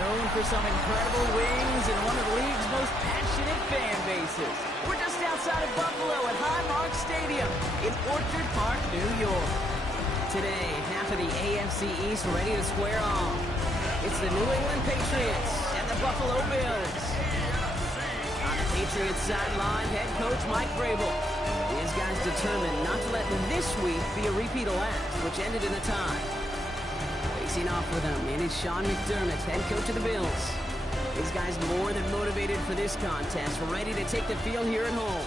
known for some incredible wings and one of the league's most passionate fan bases. We're just outside of Buffalo at Highmark Stadium in Orchard Park, New York. Today, half of the AFC East ready to square off. It's the New England Patriots and the Buffalo Bills. On the Patriots sideline, head coach Mike Vrabel. These guys determined not to let this week be a repeat of last, which ended in a tie. Facing off with them, it is Sean McDermott, head coach of the Bills. These guys more than motivated for this contest, ready to take the field here at home.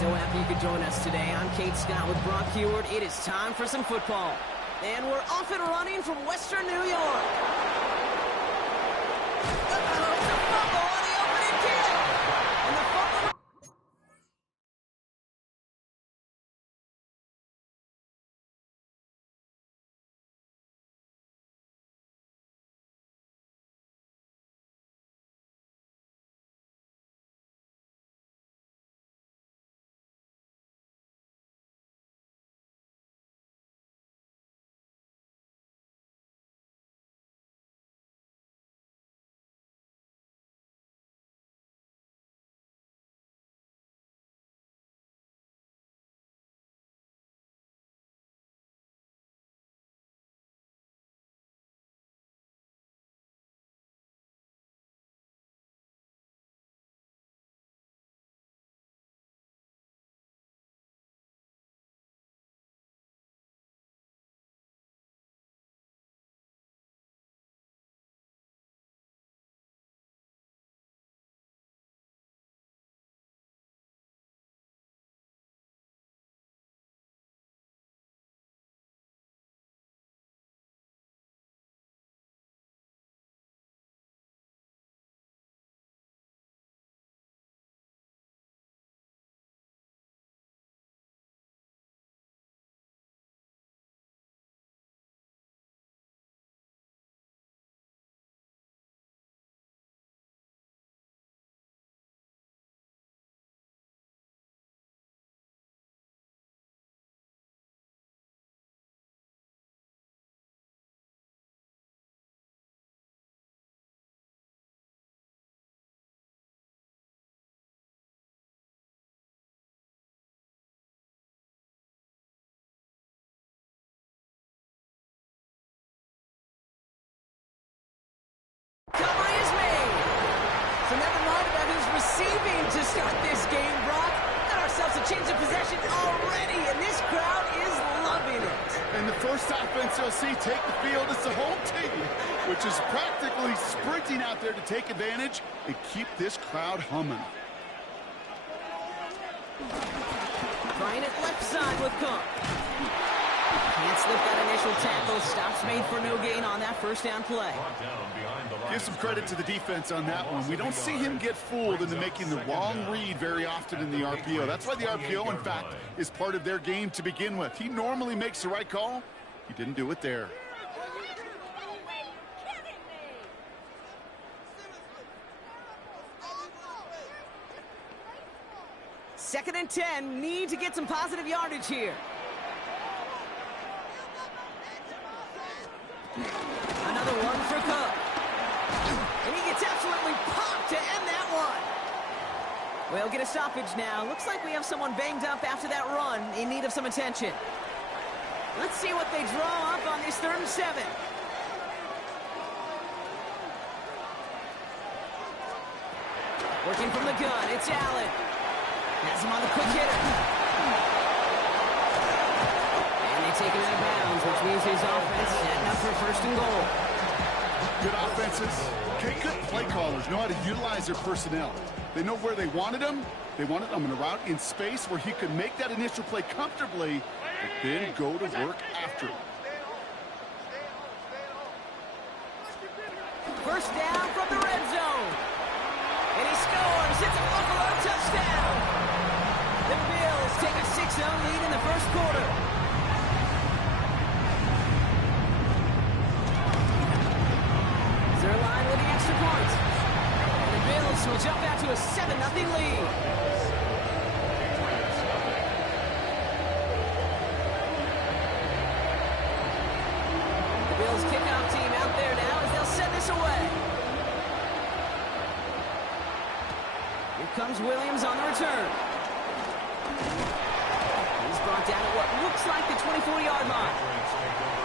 So happy you could join us today. I'm Kate Scott with Brock Heward. It is time for some football. And we're off and running from Western New York. It's a fumble on the opening kick. And the fumble... Recovery is made. So never mind about who's receiving to start this game, Brock. Got ourselves a change of possession already, and this crowd is loving it. And the first offense you'll see take the field is the home team, which is practically sprinting out there to take advantage and keep this crowd humming. Trying it left side with Cook. Can't slip that initial tackle. Stops made for no gain on that first down play. Give some credit to the defense on that one. We don't see him get fooled into making the wrong read very often in the RPO. That's why the RPO, in fact, is part of their game to begin with. He normally makes the right call. He didn't do it there. Second and 10. Need to get some positive yardage here. Another one for Cook. And he gets absolutely popped to end that one. We'll get a stoppage now. Looks like we have someone banged up after that run in need of some attention. Let's see what they draw up on this 3rd and 7. Working from the gun, it's Allen. Has him on the quick hitter. And they take him out of bounds, which means his offense setting up for 1st and goal. Good offenses. Okay, good play callers know how to utilize their personnel. They know where they wanted them. They wanted them in a route in space where he could make that initial play comfortably, but then go to work after it. First down from the red zone. And he scores. It's a Buffalo touchdown. The Bills take a 6-0 lead in the first quarter. They're aligned with the extra point. And the Bills will jump out to a 7-0 lead. Eagles kickoff team out there now as they'll send this away. Here comes Williams on the return. He's brought down at what looks like the 24-yard line.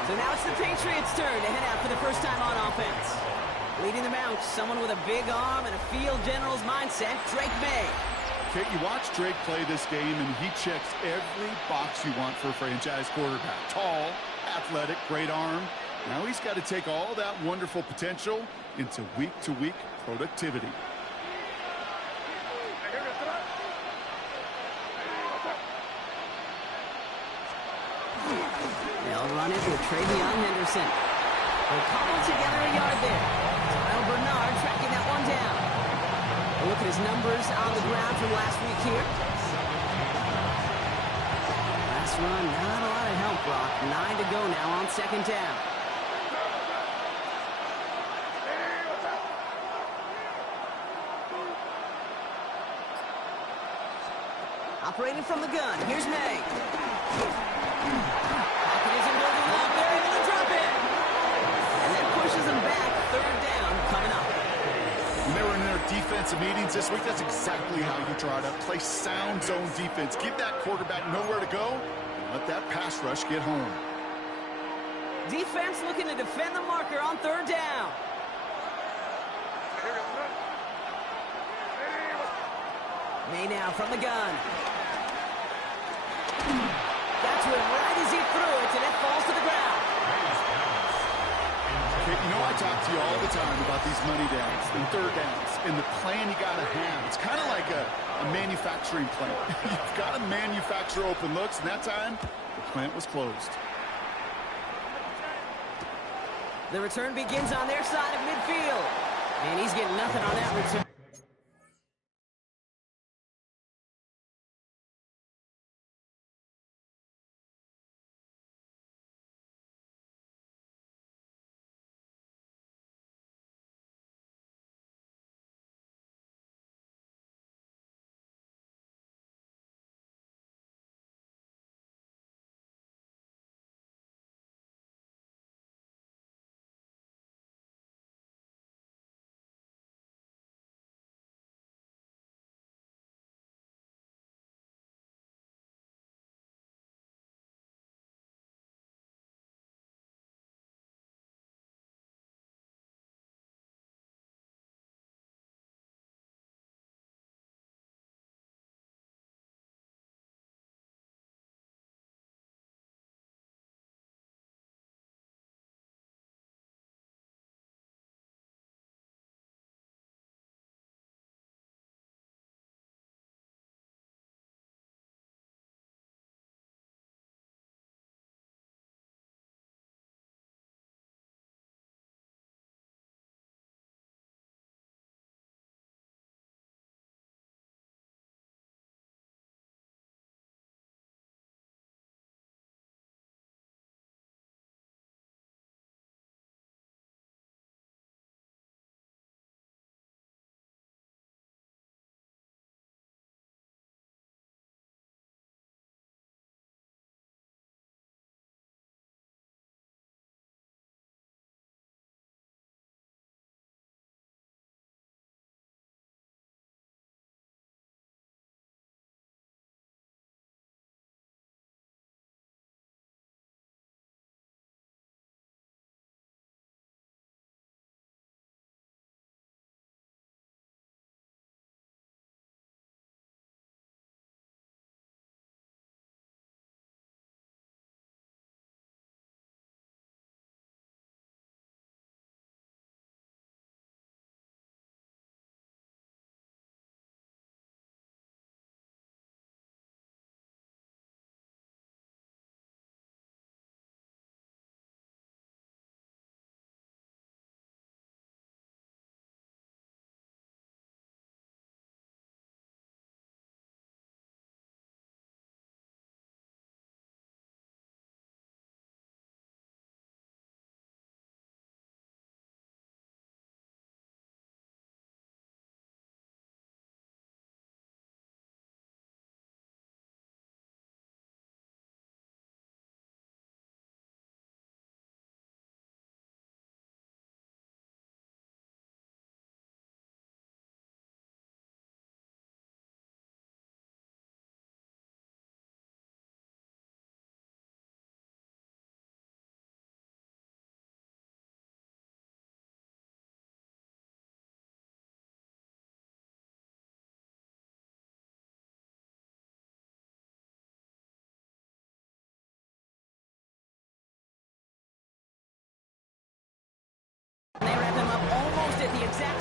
So now it's the Patriots' turn to head out for the first time on offense. Leading them out, someone with a big arm and a field general's mindset, Drake May. Okay, you watch Drake play this game, and he checks every box you want for a franchise quarterback. Tall, athletic, great arm. Now he's got to take all that wonderful potential into week-to-week productivity. They'll run it with Travion Henderson. They'll cobble together a yard there. Kyle Bernard tracking that one down. A look at his numbers on the ground from last week here. Last run, not a lot of help, Brock. 9 to go now on second down. Operating from the gun, here's May. Pocket isn't moving up, they're able to drop it. And that pushes them back, third down coming up. When they were in their defensive meetings this week, that's exactly how you draw it up. Play sound zone defense. Give that quarterback nowhere to go, and let that pass rush get home. Defense looking to defend the marker on third down. May now from the gun. Got to him right as he threw it, and it falls to the ground. Okay, you know I talk to you all the time about these money downs and third downs and the plan you got to have. It's kind of like a manufacturing plant. You've got to manufacture open looks, and that time, the plant was closed. The return begins on their side of midfield. And he's getting nothing on that return.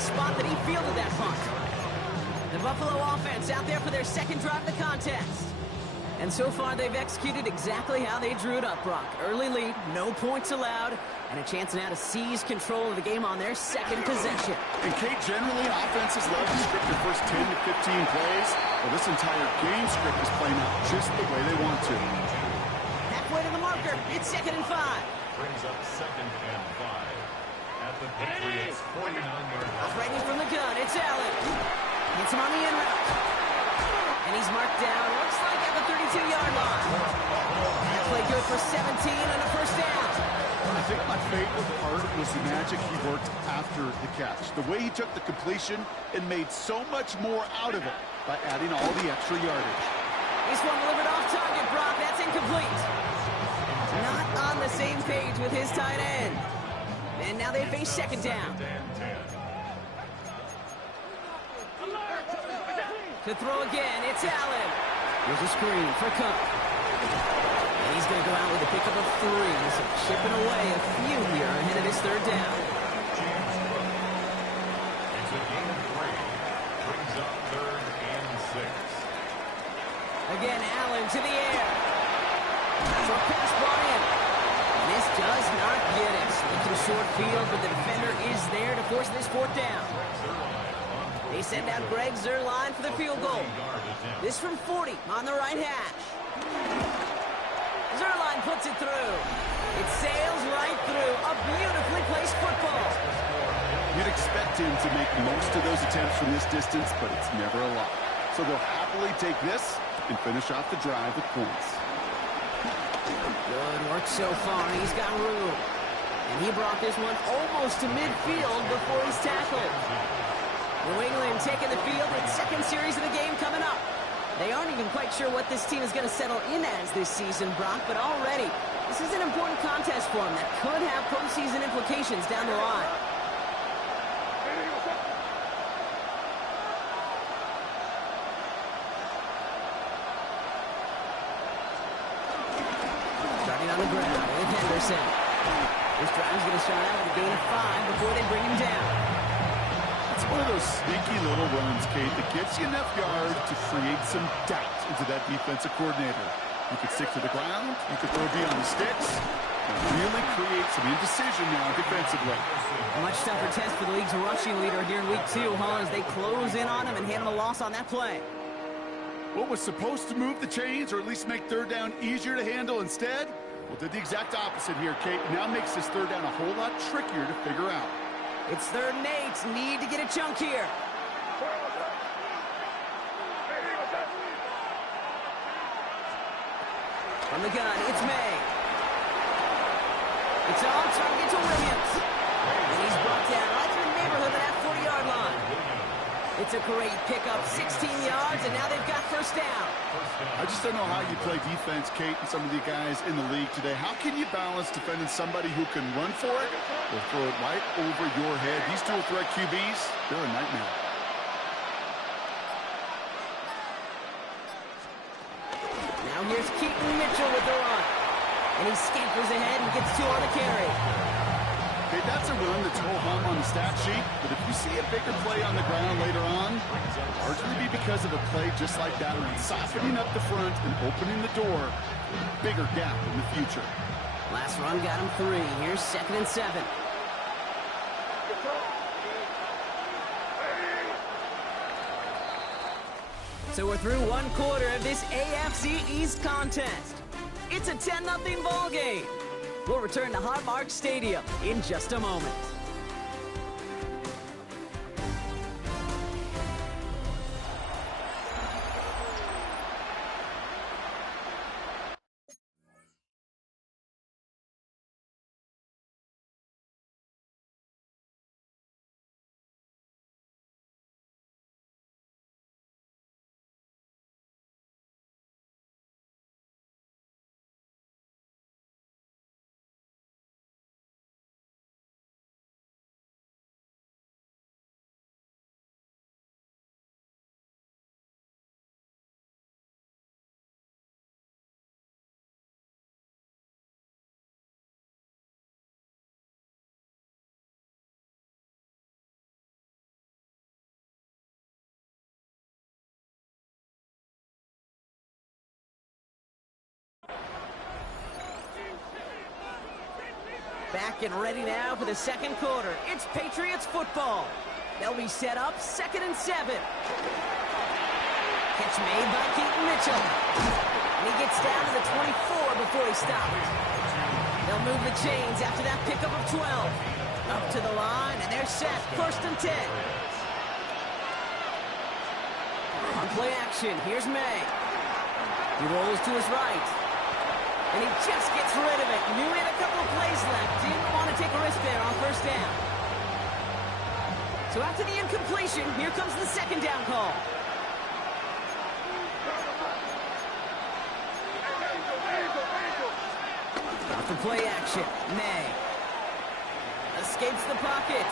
spot that he fielded that punt. The Buffalo offense out there for their second drive of the contest. And so far, they've executed exactly how they drew it up, Brock. Early lead, no points allowed, and a chance now to seize control of the game on their second possession. And Kate, generally, offenses love to script their first 10 to 15 plays. Well, this entire game script is playing out just the way they want to. Halfway to the marker, it's 2nd and 5. Brings up 2nd and 5 at the Patriots' 49-yard line. Ready from the gun, it's Allen. Hits him on the in route. And he's marked down, looks like at the 32-yard line. That play good for 17 and a first down. I think my favorite part was the magic he worked after the catch. The way he took the completion and made so much more out of it by adding all the extra yardage. This one delivered off target, Brock. That's incomplete. Not on the same page with his tight end. And now they face 2nd down. To throw again, it's Allen. Here's a screen for Cup. And he's going to go out with a pickup of 3. So chipping away a few here ahead of his 3rd down. It's a gain of 3. Brings up 3rd and 6. Again, Allen to the air. Short pass brought in. And this does not get it. Making short field, but the defender is there to force this 4th down. They send out Greg Zuerlein for the field goal. This from 40 on the right hash. Zuerlein puts it through. It sails right through. A beautifully placed football. You'd expect him to make most of those attempts from this distance, but it's never a lot. So they'll happily take this and finish off the drive with points. Good work so far. He's got room. And he brought this one almost to midfield before he's tackled. New England taking the field with 2nd series of the game coming up. They aren't even quite sure what this team is going to settle in as this season, Brock, but already this is an important contest for them that could have postseason implications down the line. Starting on the ground with Henderson. This drive is going to start out with a gain of 5 before they bring him down. It's one of those sneaky little runs, Kate, that gets you enough yard to create some doubt into that defensive coordinator. You could stick to the ground, you could throw beyond the sticks, and really create some indecision now defensively. A much tougher test for the league's rushing leader here in week 2, huh, as they close in on him and handle a loss on that play. What was supposed to move the chains, or at least make 3rd down easier to handle instead, well, did the exact opposite here, Kate. Now makes this 3rd down a whole lot trickier to figure out. It's 3rd and 8. Need to get a chunk here. From the gun, it's May. It's on target to Williams. And he's brought down right in the neighborhood of that 40-yard line. It's a great pickup, 16 yards, and now they've got 1st down. I just don't know how you play defense, Kate, and some of the guys in the league today. How can you balance defending somebody who can run for it or throw it right over your head? These dual threat QBs, they're a nightmare. Now here's Keaton Mitchell with the run. And he scampers ahead and gets 2 on the carry. Okay, that's a run that's ho-hum on the stat sheet, but if you see a bigger play on the ground later on, largely be because of a play just like that one, softening up the front and opening the door for a bigger gap in the future. Last run got him 3. Here's 2nd and 7. So we're through 1 quarter of this AFC East contest. It's a 10-0 ball game. We'll return to Highmark Stadium in just a moment. Back and ready now for the second quarter. It's Patriots football. They'll be set up 2nd and 7. Catch made by Keaton Mitchell. And he gets down to the 24 before he stops. They'll move the chains after that pickup of 12. Up to the line, and they're set. 1st and 10. On play action, here's May. He rolls to his right. And he just gets rid of it. Knew he had a couple of plays left. Didn't want to take a risk there on 1st down. So after the incompletion, here comes the 2nd down call. After play action, May escapes the pocket.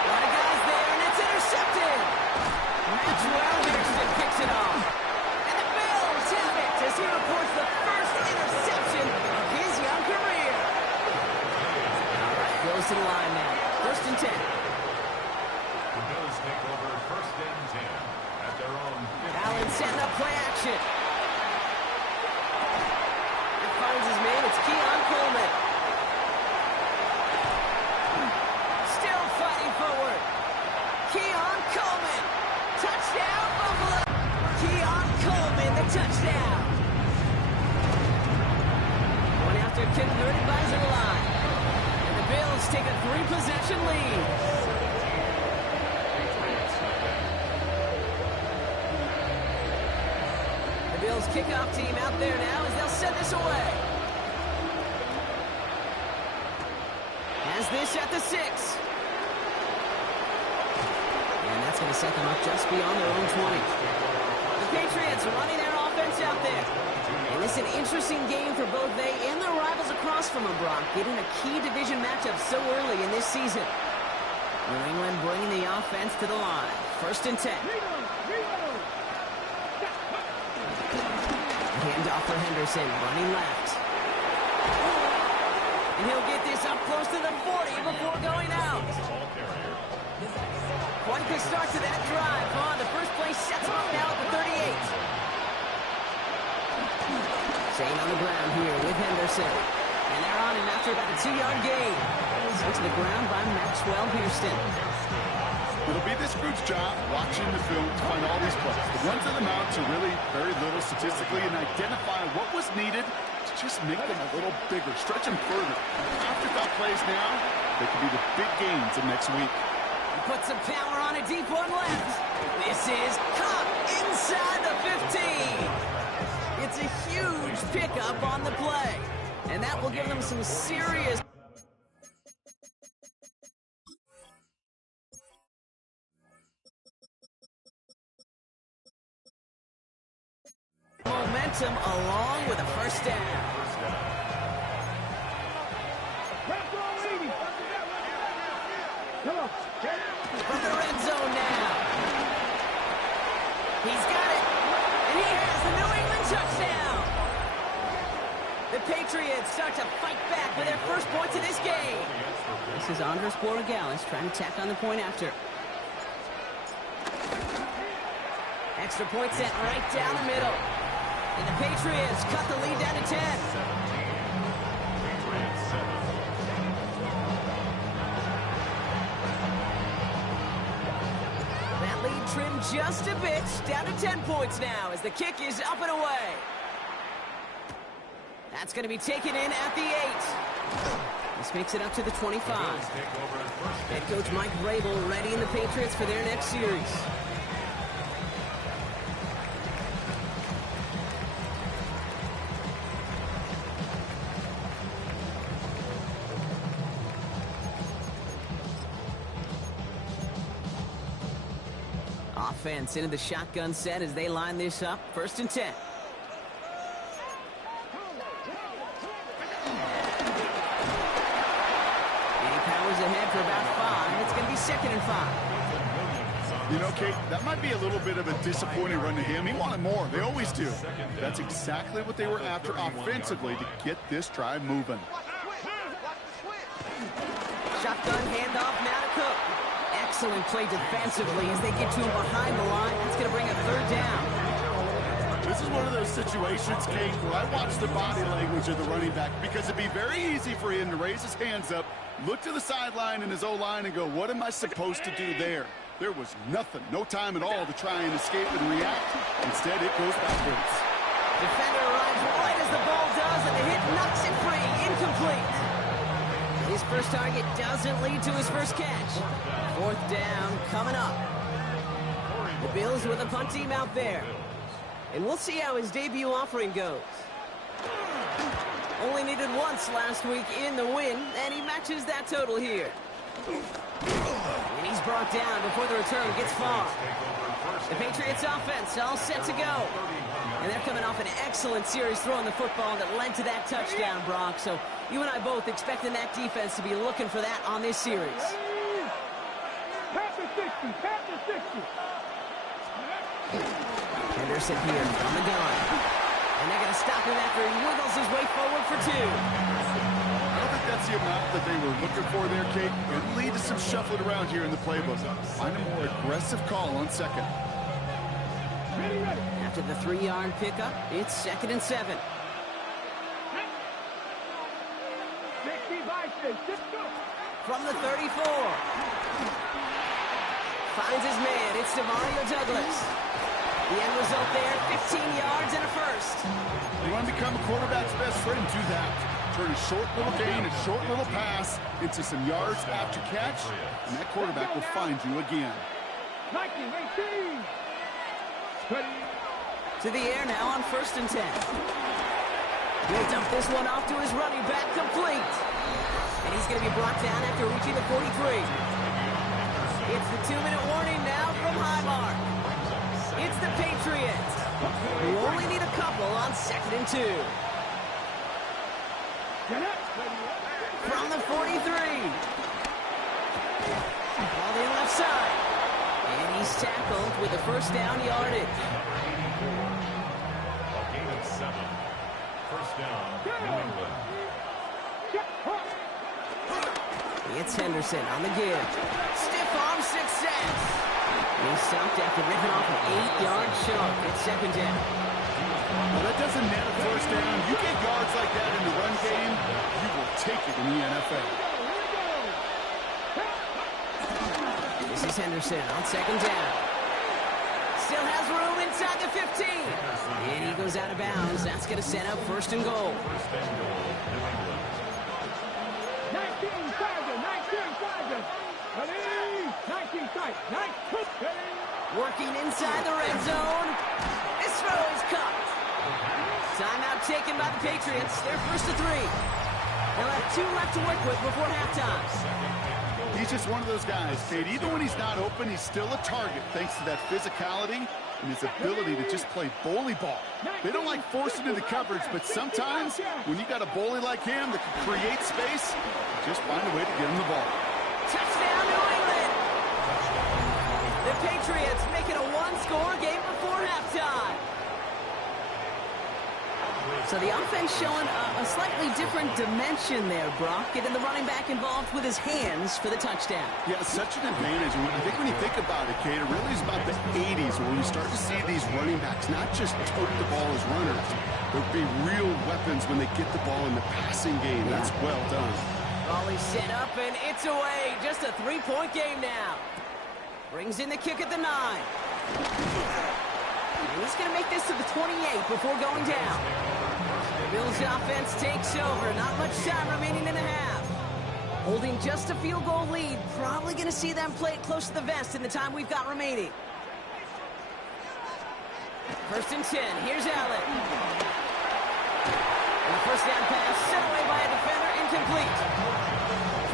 A lot of guys there, and it's intercepted. Maxwell Harrison picks it off. And the Bills have it as he reports the first interception of his young career. All right, goes to the line now. 1st and 10. The Bills take over 1st and 10 at their own 15. Allen setting up play action. He finds his man. It's Keon Coleman. Still fighting forward. Keon Coleman. Touchdown, Buffalo. Keon Coleman, the touchdown. One after converted by Zerline. And the Bills take a 3-possession lead. The Bills kickoff team out there now as they'll send this away. Has this at the 6. And that's going to set them up just beyond their own 20. The Patriots running their offense out there. And it's an interesting game for both they and their rivals across from them, Brock, getting a key division matchup so early in this season. New England bringing the offense to the line. 1st and 10. Handoff for Henderson, running left. And he'll get this up close to the 40 before going out. Quite the start to that drive, huh? The first play sets him up now at the 38. Staying on the ground here with Henderson. And they're on him after about a 2-yard gain. Sent to the ground by Maxwell Houston. It'll be this group's job watching the film to find all these plays. The ones that amount to really very little statistically and identify what was needed to just make them a little bigger, stretch them further. After that plays now, they could be the big gains of next week. Put some power on a deep one left. This is caught inside the 15. It's a huge pickup on the play. And that will give them some serious momentum along with a 1st down. From the red zone now. He's got it. And he has the New England touchdown. The Patriots start to fight back with their first points of this game. This is Andres Borregales trying to tack on the point after. Extra point set right down the middle. And the Patriots cut the lead down to 10. That lead trimmed just a bit, down to 10 points now as the kick is up and away. That's going to be taken in at the 8. This makes it up to the 25. Head coach Mike Vrabel readying the Patriots for their next series. Offense into the shotgun set as they line this up. 1st and 10. And he powers ahead for about 5. It's going to be 2nd and 5. You know, Kate, that might be a little bit of a disappointing run to him. He wanted more. They always do. That's exactly what they were after offensively to get this drive moving. Shotgun handoff now to Cook. Excellent play defensively as they get to him behind the line. That's going to bring a 3rd down. This is one of those situations, Kate, where I watch the body language of the running back because it'd be very easy for him to raise his hands up, look to the sideline in his O-line and go, what am I supposed to do there? There was nothing, no time at all to try and escape and react. Instead, it goes backwards. Defender arrives right as the ball does, and the hit knocks it free. Incomplete. His first target doesn't lead to his first catch. Fourth down coming up. The Bills with a punt team out there. And we'll see how his debut offering goes. Only needed once last week in the win, and he matches that total here. And he's brought down before the return gets far. The Patriots offense all set to go. And they're coming off an excellent series throwing the football that led to that touchdown, Brock. So you and I both expecting that defense to be looking for that on this series. Henderson here on the gun. And they're going to stop him after he wiggles his way forward for 2. I don't think that's the amount that they were looking for there, Kate. It'll lead to some shuffling around here in the playbook. Find a more aggressive call on second. After the 3-yard pickup, it's 2nd and 7. From the 34. Finds his man. It's Demario Douglas. The end result there, 15 yards and a first. You want to become a quarterback's best friend, do that. Turn a short little gain, a short little pass into some yards after catch, and that quarterback will find you again. 19-18. To the air now on 1st and 10. He'll dump this one off to his running back, complete. And he's going to be brought down after reaching the 43. It's the 2-minute warning now from Highmark. It's the Patriots, who only need a couple on 2nd and 2. From the 43. Ball to the left side. And he's tackled with a first down yardage. A gain of 7. First down, New England. It's Henderson on the give. Stiff arm success. And he's stopped after ripping off an 8-yard chunk at 2nd down. Well, that doesn't net a first down. You get yards like that in the run game, you will take it in the NFL. This is Henderson on 2nd down. Still has room inside the 15. And he goes out of bounds. That's going to set up 1st and goal. First and goal, New England. 19 Working inside the red zone. This throw is caught. Timeout taken by the Patriots. They're 1st and 3. They'll have 2 left to work with before halftime. He's just one of those guys, Kate. Even when he's not open, he's still a target thanks to that physicality and his ability to just play bully ball. They don't like forcing into coverage, but sometimes when you got a bully like him that can create space, just find a way to get him the ball. Touchdown, New England! The Patriots make it a 1-score game before halftime. So the offense showing a slightly different dimension there, Brock, getting the running back involved with his hands for the touchdown. Yeah, such an advantage. I think when you think about it, Kate, it really is about the 80s when you start to see these running backs not just tote the ball as runners, but be real weapons when they get the ball in the passing game. That's well done. Volley set up, and it's away. Just a 3-point game now. Brings in the kick at the 9. And he's going to make this to the 28 before going down. The Bills offense takes over. Not much time remaining in the half. Holding just a field goal lead. Probably going to see them play it close to the vest in the time we've got remaining. 1st and 10. Here's Allen. And the first down pass set away by a defender, incomplete.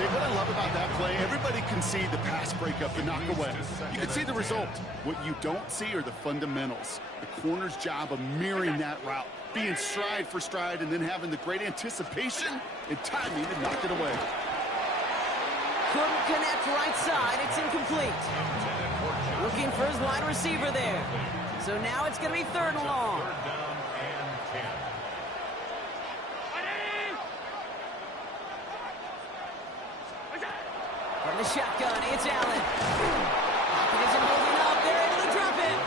Okay, what I love about that play, everybody can see the pass breakup, the knock away. You can see the result. What you don't see are the fundamentals. The corner's job of mirroring that route, being stride for stride, and then having the great anticipation and timing to knock it away. Couldn't connect right side. It's incomplete. Looking for his wide receiver there. So now it's going to be 3rd and long. Third down and 10. From the shotgun, it's Allen. Pocket isn't holding up. They're able to drop it.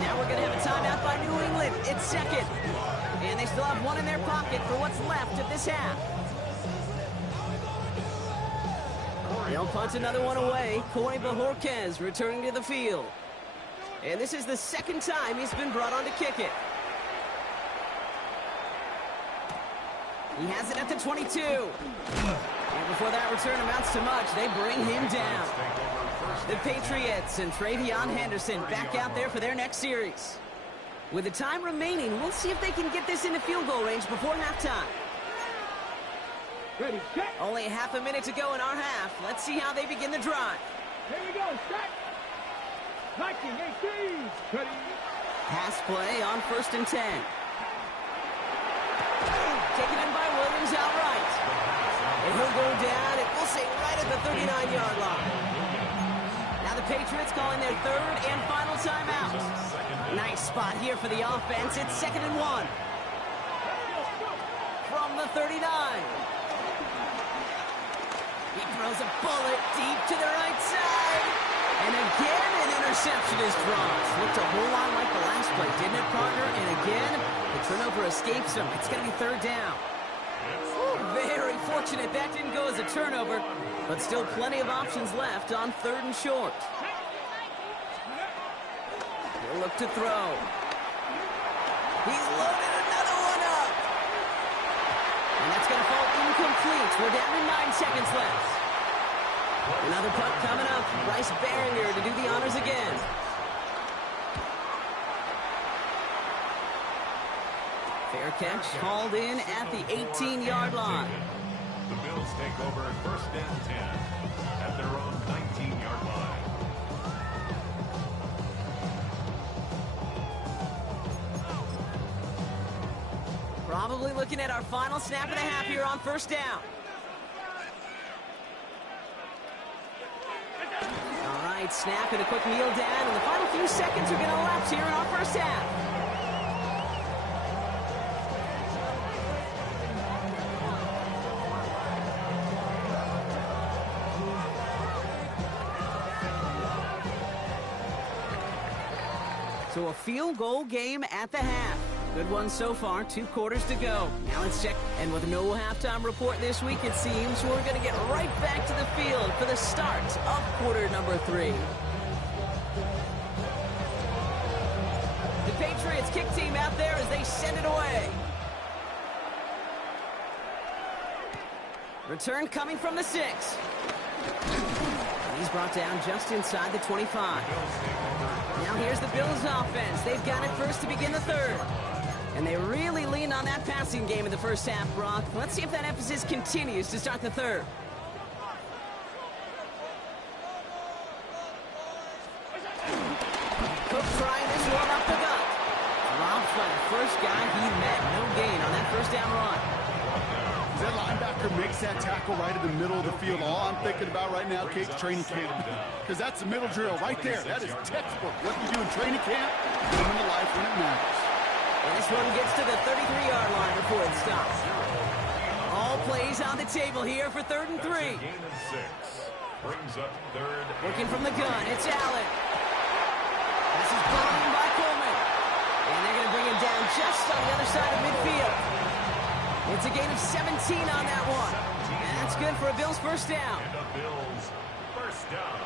Now we're going to have a timeout by New England. pocket for what's left of this half. They'll punt another one away. Corey Bajorquez returning to the field. And this is the second time he's been brought on to kick it. He has it at the 22. And before that return amounts to much, they bring him down. The Patriots and Travion Henderson back out there for their next series. With the time remaining, we'll see if they can get this into field goal range before halftime. Ready, set. Only half a minute to go in our half. Let's see how they begin the drive. Here we go, set. 19, 18. Ready. Pass play on 1st and 10. Taken in by Williams outright. And he'll go down, and we'll say right at the 39-yard line. Now the Patriots calling their third and final timeout. Nice spot here for the offense. It's 2nd and 1. From the 39. He throws a bullet deep to the right side. And again, an interception is dropped. Looked a whole lot like the last play, didn't it, partner? And again, the turnover escapes him. It's going to be 3rd down. Very fortunate that didn't go as a turnover, but still plenty of options left on 3rd and short. He'll look to throw. He's loaded another one up. And that's going to fall incomplete. We're down to 9 seconds left. Another punt coming up. Bryce Barringer to do the honors again. Fair catch hauled in at the 18-yard line. The Bills take over 1st and 10 at their own 19-yard line. Probably looking at our final snap of the half here on 1st down. All right, snap and a quick kneel down, and the final few seconds are going to elapse here in our 1st half. So a field goal game at the half. Good one so far, 2 quarters to go. Now let's check. And with no halftime report this week, it seems we're going to get right back to the field for the start of quarter number 3. The Patriots kick team out there as they send it away. Return coming from the 6. He's brought down just inside the 25. Now here's the Bills offense. They've got it first to begin the 3rd. And they really leaned on that passing game in the 1st half, Brock. Let's see if that emphasis continues to start the 3rd. Cook trying this one up the gut. Dropped by the first guy he met. No gain on that 1st down run. That linebacker makes that tackle right in the middle of the field. All I'm thinking about right now, Kate's training camp. Because that's the middle drill right there. That is textbook. What you do in training camp, come into life when it matters. And this one gets to the 33-yard line before it stops. All plays on the table here for 3rd and 3. Gain of 6. Brings up 3rd. Working from the gun, it's Allen. This is brought in by Coleman. And they're going to bring him down just on the other side of midfield. It's a gain of 17 on that one. And that's good for a Bills 1st down. And the Bills 1st down.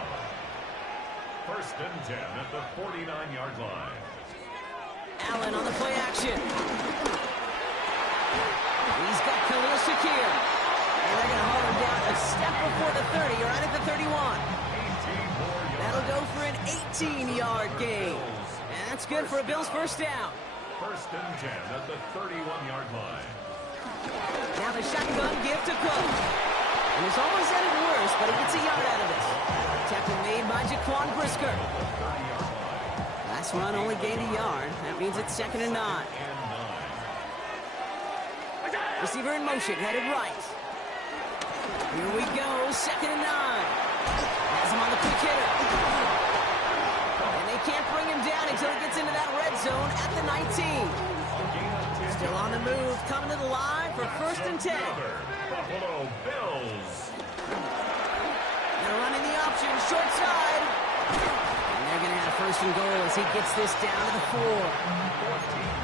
1st and 10 at the 49-yard line. Allen on the play action. He's got Khalil Shakir. And they're going to haul him down a step before the 30, right at the 31. That'll go for an 18-yard gain. And that's good for a Bills 1st down. 1st and 10 at the 31-yard line. Now the shotgun give to Cook. And it's almost ended worse, but he gets a yard out of this. Tackle made by Jaquan Brisker. Last run only gained a yard. That means it's 2nd and 9. Receiver in motion, headed right. Here we go, 2nd and 9. Has him on the quick hitter. And they can't bring him down until he gets into that red zone at the 19. Still on the move, coming to the line for 1st and 10. Buffalo Bills. They're running the option, short side. And they're going to have first and goal as he gets this down to the 4.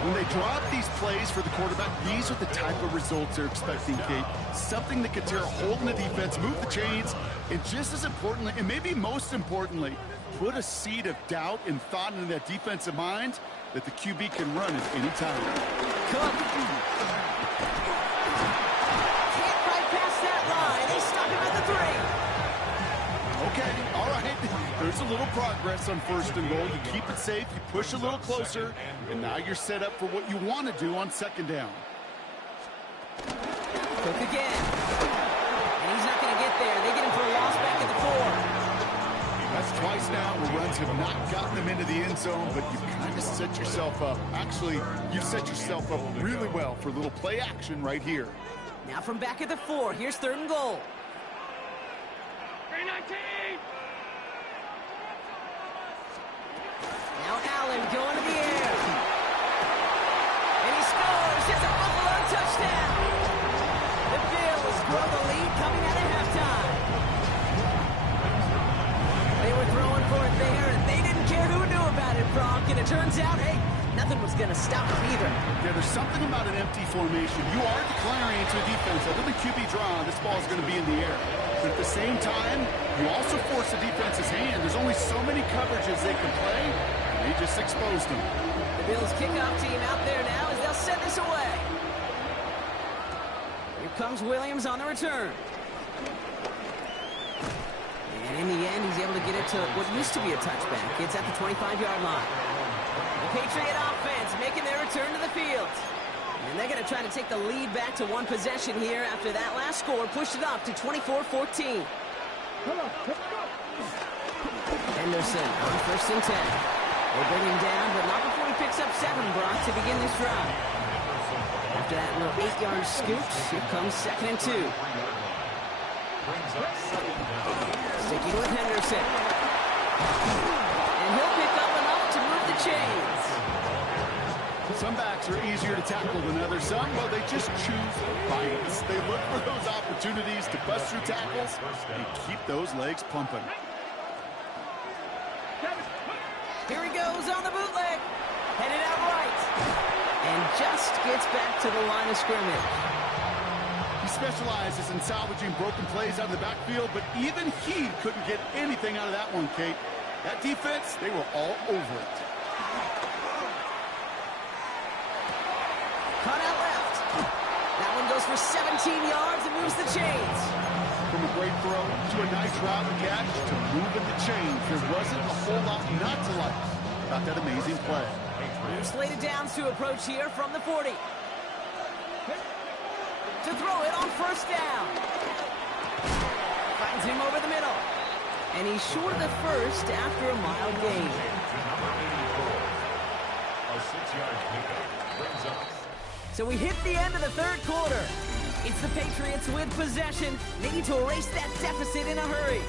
When they draw up these plays for the quarterback, these are the type of results they're expecting, Kate. Something that could tear a hole in the defense, move the chains, and just as importantly, and maybe most importantly, put a seed of doubt and thought into that defensive mind that the QB can run at any time. Cook. Can't quite pass that line. They stop him at the 3. Okay, all right. There's a little progress on first and goal. You keep it safe, you push a little closer, and now you're set up for what you want to do on second down. Cook again. And he's not going to get there. They get him for a loss back at the 4. That's twice now where runs have not gotten them into the end zone, but you've kind of set yourself up. Actually, you've set yourself up really well for a little play action right here. Now from back at the 4, here's third and goal. 319! Now Allen going to the air. And he scores. It's a Buffalo touchdown. The Bills grow the lead coming out of halftime. They were throwing for it there, and they didn't care who knew about it, Brock. And it turns out, hey, nothing was going to stop them either. Yeah, there's something about an empty formation. You are declaring into a defense. Other than QB draw, this ball is going to be in the air. But at the same time, you also force the defense's hand. There's only so many coverages they can play. They just exposed them. The Bills kickoff team out there now as they'll send this away. Here comes Williams on the return. And in the end, he's able to get it to what used to be a touchback. It's at the 25-yard line. The Patriot offense making their return to the field. And they're going to try to take the lead back to one possession here after that last score pushed it up to 24-14. Henderson on first and 10. They bring him down, but not before he picks up 7, Brock, to begin this drive. After that little 8-yard scoop, here comes second and 2. Sticking with Henderson. And he'll pick up enough to move the chains. Some backs are easier to tackle than others. Some, well, they just choose violence. They look for those opportunities to bust through tackles and keep those legs pumping. Here he goes on the bootleg. Headed out right. And just gets back to the line of scrimmage. He specializes in salvaging broken plays out of the backfield, but even he couldn't get anything out of that one, Kate. That defense, they were all over it. Cut out left. That one goes for 17 yards and moves the chains. From a great throw to a nice route and catch to moving the chains. There wasn't a whole lot not to like about that amazing play. New slated downs to approach here from the 40. To throw it on first down. Finds him over the middle. And he's short of the first after a mile gain. A 6-yard pickup brings us. So we hit the end of the third quarter. It's the Patriots with possession. They need to erase that deficit in a hurry.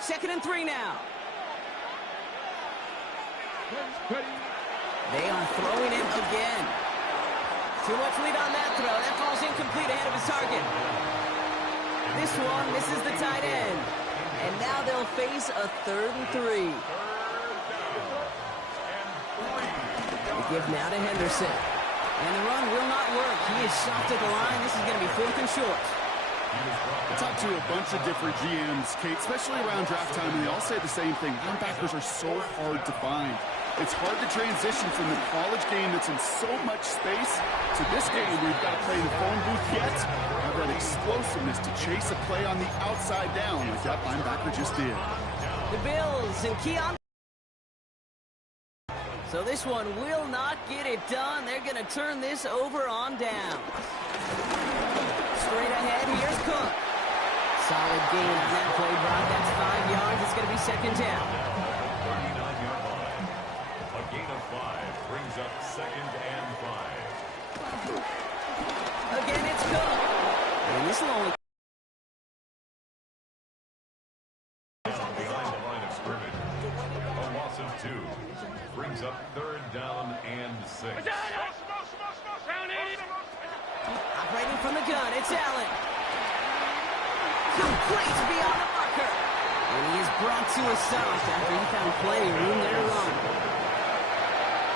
Second and 3 now. They are throwing it again. Too much lead on that throw. That falls incomplete ahead of his target. This one misses the tight end. And now they'll face a 3rd and 3. They give now to Henderson. And the run will not work. He is stopped at the line. This is going to be 4th and short. I talked to a bunch of different GMs, Kate, especially around draft time, and they all say the same thing. Linebackers are so hard to find. It's hard to transition from the college game that's in so much space to this game where you've got to play the phone booth yet, have that explosiveness to chase a play on the outside down like that linebacker just did. The Bills and Keon. So this one will not get it done. They're going to turn this over on down. Straight ahead, here's Cook. Solid gain on that play, Brock. That's 5 yards. It's going to be second down. 39-yard line. A gain of 5 brings up 2nd and 5. Again, it's Cook. And this will only... Behind the line of scrimmage. A loss of 2. third down and 6. Operating from the gun, it's Allen. Complete beyond the marker. And he is brought to a stop after he found plenty of room there to run.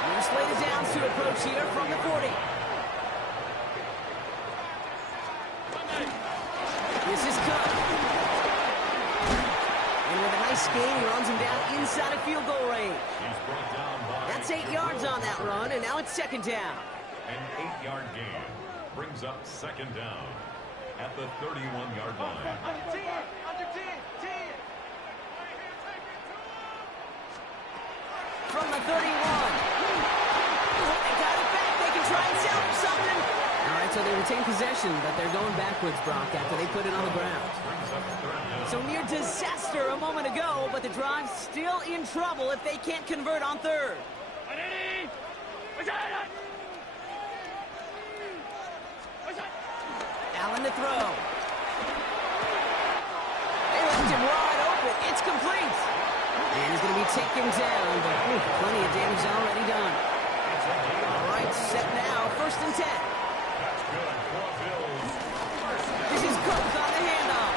And display the downs to approach here from the 40. This is Cook. And with a nice gain, he runs him down inside of field goal range. That's 8 yards on that run, and now it's second down. An 8-yard gain brings up second down at the 31-yard line. From the 31. They got it back. They can try and salvage something. All right, so they retain possession, but they're going backwards, Brock, after they put it on the ground. So near disaster a moment ago, but the drive's still in trouble if they can't convert on third. Allen to throw. They left him wide open. It's complete. And he's going to be taken down, but plenty of damage already done. All right, set now, 1st and 10. This is Cook on the handoff.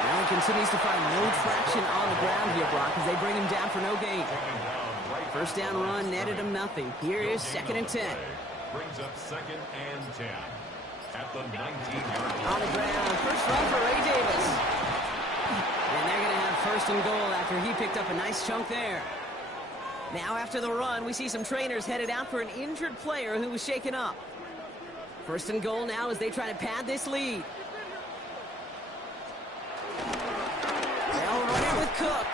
Now he continues to find no traction on the ground here, Brock, as they bring him down for no gain. First down run netted him nothing. Here is 2nd and 10. Brings up 2nd and 10 at the 19-yard line. On the ground, first run for Ray Davis. And they're going to have 1st and goal after he picked up a nice chunk there. Now after the run, we see some trainers headed out for an injured player who was shaken up. 1st and goal now as they try to pad this lead. They'll run it with Cook.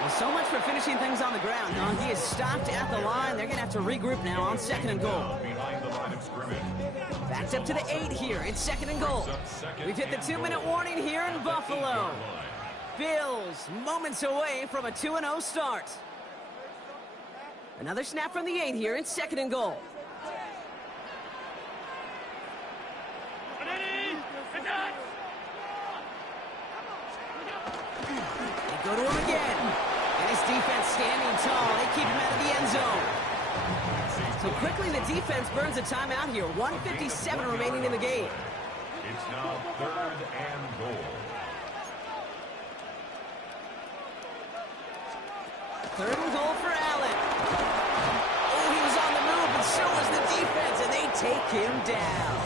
Well, so much for finishing things on the ground, huh? He is stopped at the line. They're going to have to regroup now on 2nd and goal. Behind the line of scrimmage. Backed up to the 8 here. It's 2nd and goal. We've hit the 2-minute warning here in Buffalo. Bills moments away from a 2-0 start. Another snap from the 8 here. It's 2nd and goal. They go to him again. And his defense standing tall. They keep him out of the end zone. So quickly the defense burns a timeout here. 1:57 remaining in the game. It's now 3rd and goal. 3rd and goal for Allen. Oh, he was on the move, but so was the defense, and they take him down.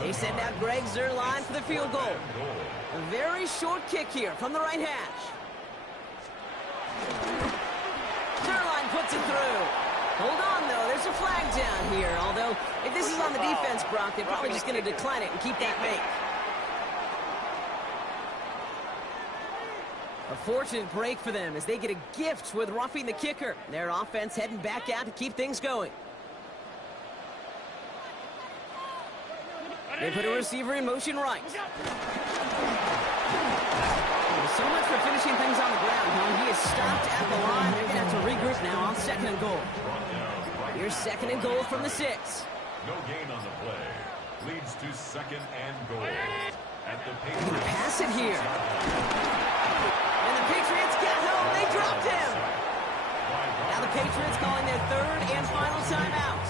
They send out Greg Zuerlein for the field goal. A very short kick here from the right hash. Zuerlein puts it through. Hold on, though. There's a flag down here. Although, if this is on the defense, Brock, they're probably just going to decline it and keep that make. A fortunate break for them as they get a gift with roughing the kicker. Their offense heading back out to keep things going. They put a receiver in motion right. So much for finishing things on the ground, huh? He is stopped at the line. They're going to have to regroup now on 2nd and goal. Here's 2nd and goal from the 6. No gain on the play. Leads to 2nd and goal. At the Patriots. Pass it here. And the Patriots get home. They dropped him. Now the Patriots calling their 3rd and final timeout.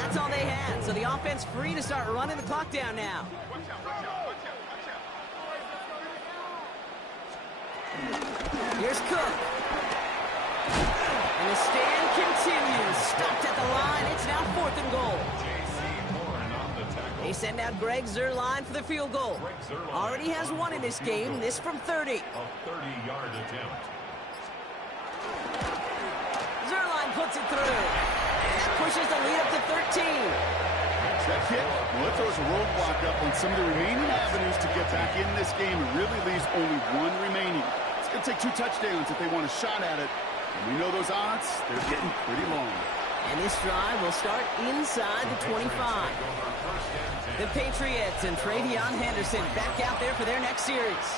That's all they had. So the offense free to start running the clock down now. Here's Cook. And the stand continues. Stopped at the line. It's now 4th and goal. They send out Greg Zuerlein for the field goal. Already has 1 in this game. This from 30. A 30-yard attempt. Zuerlein puts it through. And that pushes the lead up to 13. That kick, well, it throws a roadblock up on some of the remaining avenues to get back in this game. It really leaves only 1 remaining. It's going to take 2 touchdowns if they want a shot at it. And we know those odds, they're getting pretty long. And this drive will start inside the 25. The Patriots and Travion Henderson back out there for their next series.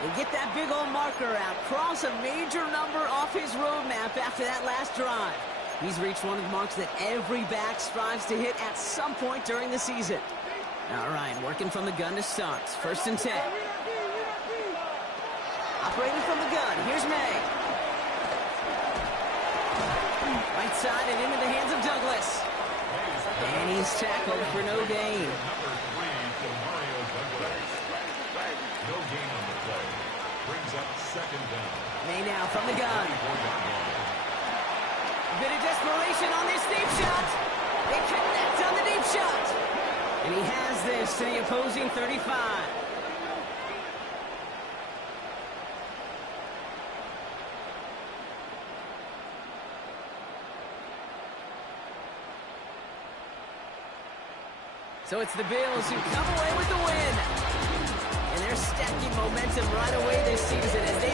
They get that big old marker out, cross a major number off his roadmap after that last drive. He's reached one of the marks that every back strives to hit at some point during the season. All right, working from the gun to start. 1st and 10. Operating from the gun, here's May. Right side and into the hands of Douglas. And he's tackled for no gain. Number 3 to Mario Douglas. No gain on the play. Brings up second down. May now from the gun. 34-yard line. A bit of desperation on this deep shot. They connect on the deep shot. And he has this to the opposing 35. So it's the Bills who come away with the win. And they're stacking momentum right away this season as